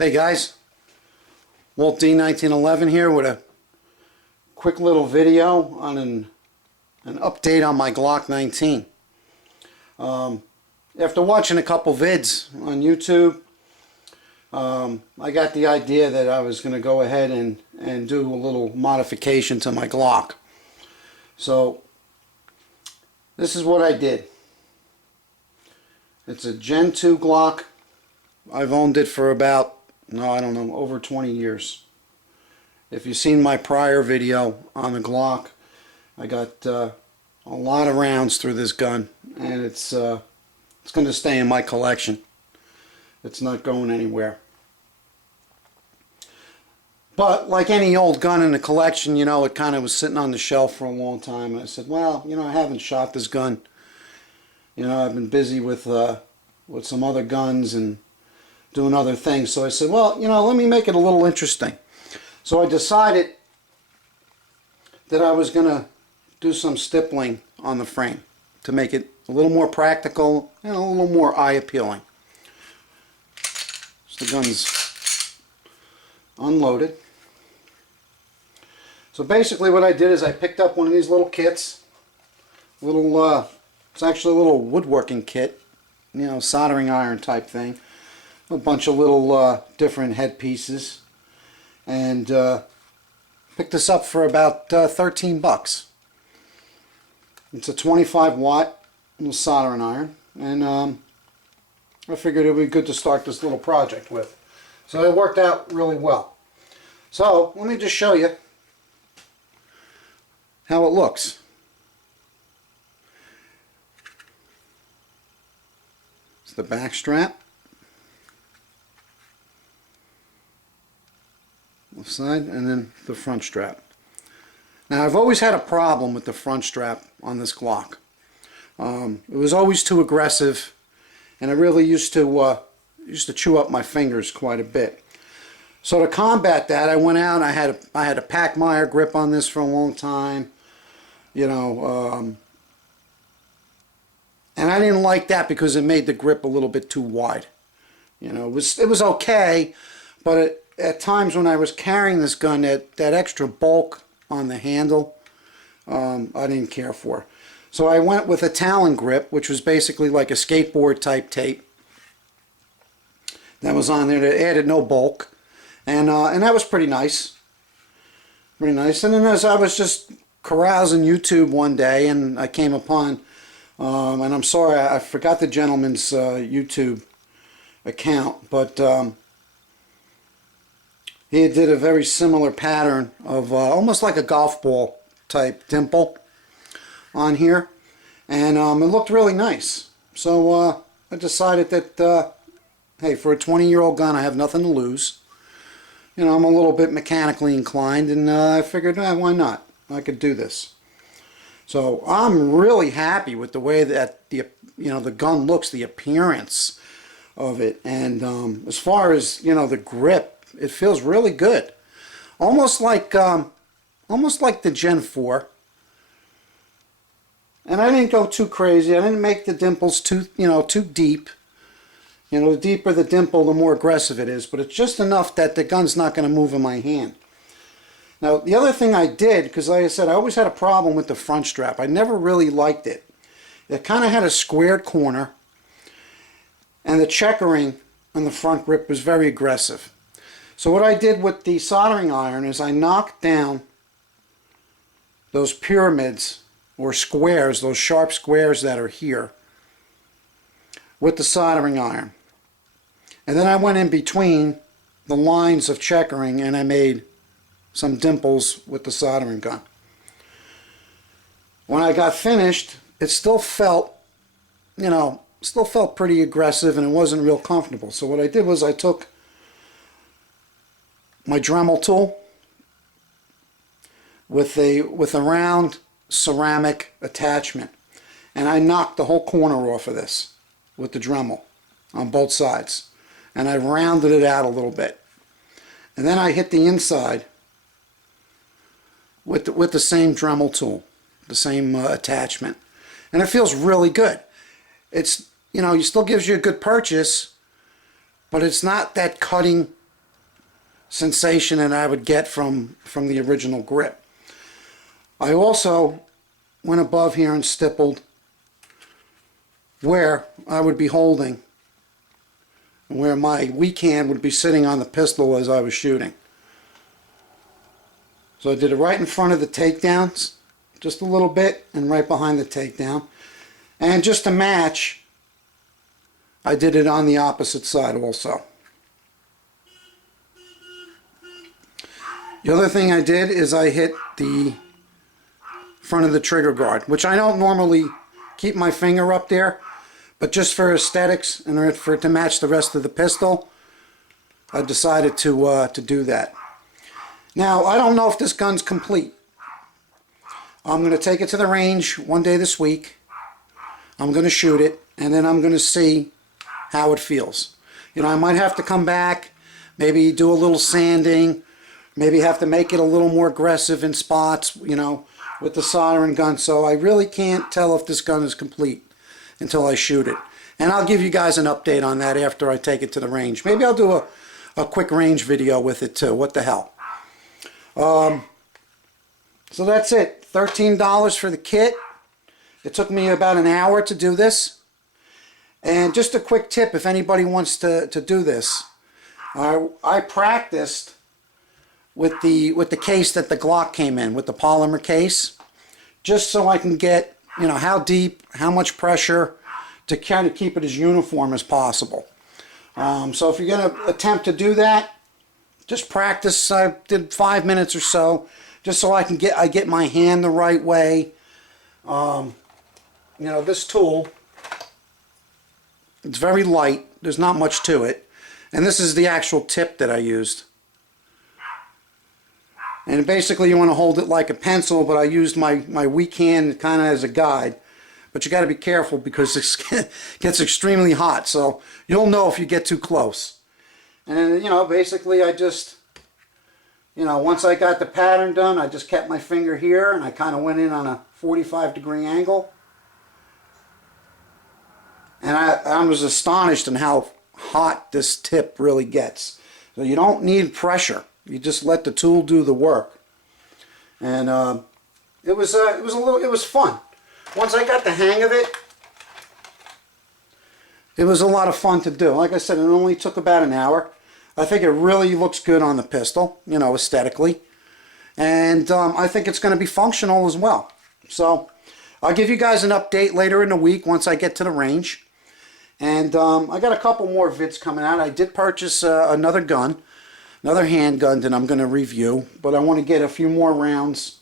Hey guys, Walt D 1911 here with a quick little video on an update on my Glock 19. After watching a couple vids on YouTube, I got the idea that I was going to go ahead and do a little modification to my Glock. So this is what I did. It's a Gen 2 Glock. I've owned it for about, I don't know, over 20 years. If you've seen my prior video on the Glock, I got a lot of rounds through this gun, and it's going to stay in my collection. It's not going anywhere. But like any old gun in the collection, you know, it kind of was sitting on the shelf for a long time. And I said, well, you know, I haven't shot this gun. You know, I've been busy with some other guns and doing other things. So I said, well, you know, let me make it a little interesting. So I decided that I was going to do some stippling on the frame to make it a little more practical and a little more eye appealing. So the gun's unloaded. So basically what I did is I picked up one of these little kits. It's actually a little woodworking kit, you know, soldering iron type thing. A bunch of little different head pieces, and picked this up for about 13 bucks. It's a 25 watt little soldering iron, and I figured it would be good to start this little project with. So it worked out really well. So let me just show you how it looks. It's the back strap. Left side, and then the front strap. Now I've always had a problem with the front strap on this Glock. It was always too aggressive, and it really used to chew up my fingers quite a bit. So to combat that, I went out and I had a Packmeyer grip on this for a long time, you know, and I didn't like that because it made the grip a little bit too wide. You know, it was okay, but at times when I was carrying this gun, that extra bulk on the handle, I didn't care for. So I went with a Talon grip, which was basically like a skateboard type tape that was on there that added no bulk, and that was pretty nice. Pretty nice. And then as I was just carousing YouTube one day, and I came upon, and I'm sorry, I forgot the gentleman's YouTube account, but he did a very similar pattern of almost like a golf ball type dimple on here, and it looked really nice. So I decided that, hey, for a 20-year-old gun, I have nothing to lose. You know, I'm a little bit mechanically inclined, and I figured, why not? I could do this. So I'm really happy with the way that the gun looks, the appearance of it, and as far as, you know, the grip, it feels really good, almost like the Gen 4. And I didn't go too crazy. I didn't make the dimples too deep. You know, the deeper the dimple, the more aggressive it is. But it's just enough that the gun's not going to move in my hand. Now, the other thing I did, because like I said, I always had a problem with the front strap. I never really liked it. It kind of had a squared corner, and the checkering on the front grip was very aggressive. So what I did with the soldering iron is I knocked down those pyramids or squares, those sharp squares that are here, with the soldering iron. And then I went in between the lines of checkering and I made some dimples with the soldering gun. When I got finished, it still felt, you know, pretty aggressive, and it wasn't real comfortable. So what I did was I took my Dremel tool with a round ceramic attachment, and I knocked the whole corner off of this with the Dremel on both sides, and I rounded it out a little bit, and then I hit the inside with the same Dremel tool, the same attachment, and it feels really good. It's, you know, it still gives you a good purchase, but it's not that cutting sensation that I would get from the original grip. I also went above here and stippled where I would be holding, where my weak hand would be sitting on the pistol as I was shooting. So I did it right in front of the takedowns, just a little bit, and right behind the takedown. And just to match, I did it on the opposite side also. The other thing I did is I hit the front of the trigger guard, which I don't normally keep my finger up there, but just for aesthetics and for it to match the rest of the pistol, I decided to do that. Now, I don't know if this gun's complete. I'm going to take it to the range one day this week. I'm going to shoot it, and then I'm going to see how it feels. You know, I might have to come back, maybe do a little sanding, maybe have to make it a little more aggressive in spots, you know, with the soldering gun. So I really can't tell if this gun is complete until I shoot it. And I'll give you guys an update on that after I take it to the range. Maybe I'll do a quick range video with it too. What the hell. So that's it. $13 for the kit. It took me about an hour to do this. And just a quick tip if anybody wants to do this. I practiced with the case that the Glock came in, with the polymer case, just so I can get, you know, how deep, how much pressure, to kind of keep it as uniform as possible. So if you're going to attempt to do that, just practice. I did 5 minutes or so, just so I get my hand the right way. You know, this tool, it's very light. There's not much to it. And this is the actual tip that I used. And basically you want to hold it like a pencil, but I used my weak hand kind of as a guide. But you got to be careful because it gets extremely hot, so you'll know if you get too close. And then, you know, basically I just, you know, once I got the pattern done, I just kept my finger here and I kind of went in on a 45-degree angle. And I was astonished in how hot this tip really gets. So you don't need pressure. You just let the tool do the work. And it was fun. Once I got the hang of it, it was a lot of fun to do. Like I said, it only took about an hour. I think it really looks good on the pistol, you know, aesthetically. And I think it's going to be functional as well. So I'll give you guys an update later in the week once I get to the range. And I got a couple more vids coming out. I did purchase another gun, another handgun that I'm going to review. But I want to get a few more rounds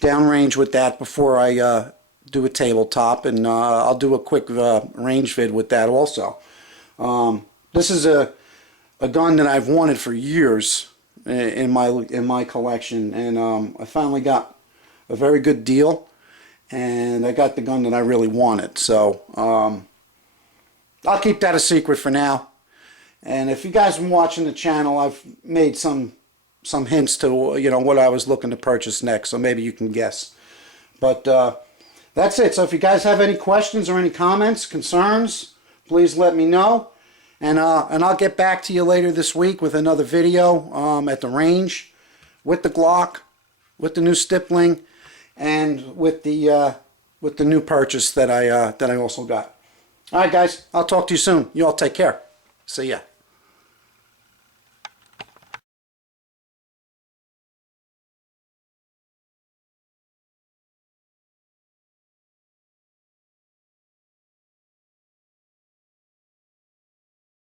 downrange with that before I do a tabletop. And I'll do a quick range vid with that also. This is a gun that I've wanted for years in my collection. And I finally got a very good deal. And I got the gun that I really wanted. So I'll keep that a secret for now. And if you guys have been watching the channel, I've made some hints to, you know, what I was looking to purchase next, so maybe you can guess. But that's it. So if you guys have any questions or any comments, concerns, please let me know. And I'll get back to you later this week with another video at the range, with the Glock, with the new Stippling, and with the new purchase that I also got. All right, guys, I'll talk to you soon. You all take care. See ya.